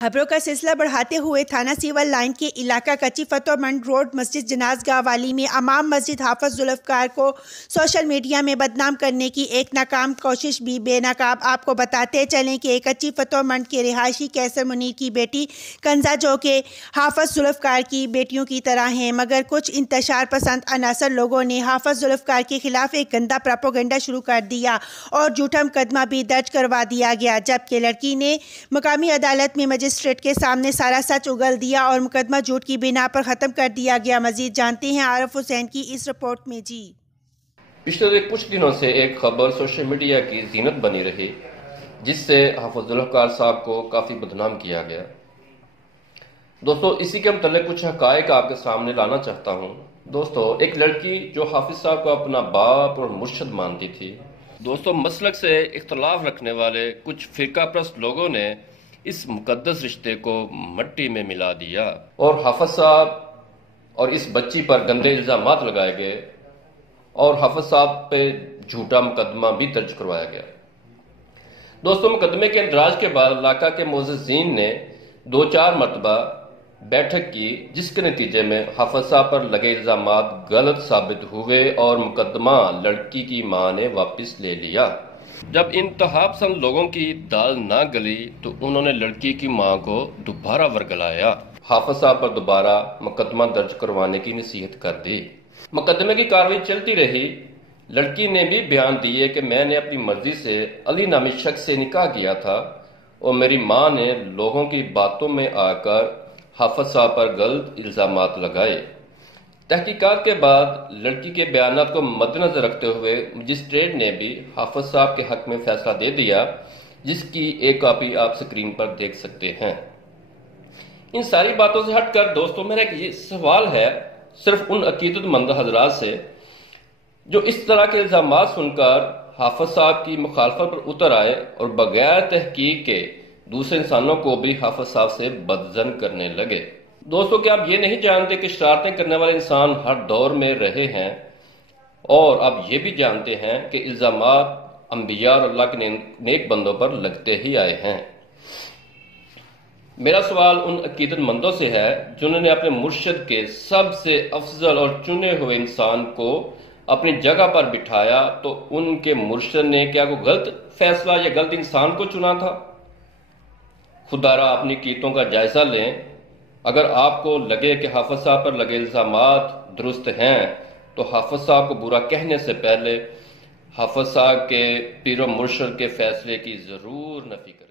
खबरों का सिलसिला बढ़ाते हुए थाना सिविल लाइन के इलाका कच्ची फतोहमंड रोड मस्जिद जनाज़गाह वाली में इमाम मस्जिद हाफिज जुल्फ़िकार को सोशल मीडिया में बदनाम करने की एक नाकाम कोशिश भी बेनकाब। आपको बताते चलें कि कच्ची फतोहमंड के रिहायशी कैसर मुनीर की बेटी कंजा जो के हाफिज जुल्फ़िकार की बेटियों की तरह हैं, मगर कुछ इंतशार पसंद अनासर लोगों ने हाफिज जुल्फ़िकार के खिलाफ एक गंदा प्रोपेगेंडा शुरू कर दिया और झूठा मुकदमा भी दर्ज करवा दिया गया, जबकि लड़की ने मकामी अदालत में मजिस्ट्रेट के सामने सारा सच उगल दिया और मुकदमा झूठ की बिना पर खत्म कर दिया गया। मजीद जानते हैं आरिफ हुसैन की इस रिपोर्ट में। जी, पिछले कुछ दिनों से एक खबर सोशल मीडिया की जीनत बनी रही, जिससे हाफिज जुल्फ़िकार साहब को काफी बदनाम किया गया। दोस्तों, इसी के मतलब कुछ हकायक आपके सामने लाना चाहता हूँ। दोस्तों, एक लड़की जो हाफिज साहब को अपना बाप और मुर्शद मानती थी, दोस्तों मसलक से इख्तलाफ रखने वाले कुछ फिरका परस्त लोगों ने इस मुकद्दस रिश्ते को मट्टी में मिला दिया और हाफिज साहब और इस बच्ची पर गंदे इल्जामात लगाए गए और हाफिज साहब पे झूठा मुकदमा भी दर्ज करवाया गया। दोस्तों, मुकदमे के इंदराज के बाद इलाका के मुअज़्ज़िज़ीन ने 2-4 मरतबा बैठक की, जिसके नतीजे में हाफिज साहब पर लगे इल्जामात गलत साबित हुए और मुकदमा लड़की की मां ने वापस ले लिया। जब इंतहा पसंद लोगों की दाल ना गली तो उन्होंने लड़की की मां को दोबारा वर्गलाया, हाफिज साहब पर दोबारा मुकदमा दर्ज करवाने की नसीहत कर दी। मुकदमे की कार्रवाई चलती रही। लड़की ने भी बयान दिए कि मैंने अपनी मर्जी से अली नामी शख्स से निकाह किया था और मेरी मां ने लोगों की बातों में आकर हाफिज साहब पर गलत इल्जामात लगाए। तहकीकात के बाद लड़की के बयानात को मद्देनजर रखते हुए मजिस्ट्रेट ने भी हाफिज साहब के हक में फैसला दे दिया, जिसकी एक कॉपी आप स्क्रीन पर देख सकते हैं। इन सारी बातों से हटकर दोस्तों, मेरा एक ये सवाल है सिर्फ उन अकीदतमंद हजरात से जो इस तरह के इल्जामात सुनकर हाफिज साहब की मुखालफत पर उतर आए और बगैर तहकीक के दूसरे इंसानों को भी हाफिज साहब से बदजन करने लगे। दोस्तों, क्या आप ये नहीं जानते कि शरारतें करने वाले इंसान हर दौर में रहे हैं और आप ये भी जानते हैं कि इल्जामात अंबिया और अल्लाह के नेक बंदों पर लगते ही आए हैं। मेरा सवाल उन अकीदतमंदों से है जिन्होंने अपने मुर्शिद के सबसे अफजल और चुने हुए इंसान को अपनी जगह पर बिठाया, तो उनके मुर्शिद ने क्या कोई गलत फैसला या गलत इंसान को चुना था? खुदारा अपनी कीतों का जायजा लें। अगर आपको लगे कि हाफिज साहब पर लगे इल्जामात दुरुस्त हैं तो हाफिज साहब को बुरा कहने से पहले हाफिज साहब के पीरो मुर्शिद के फैसले की जरूर नफी करें।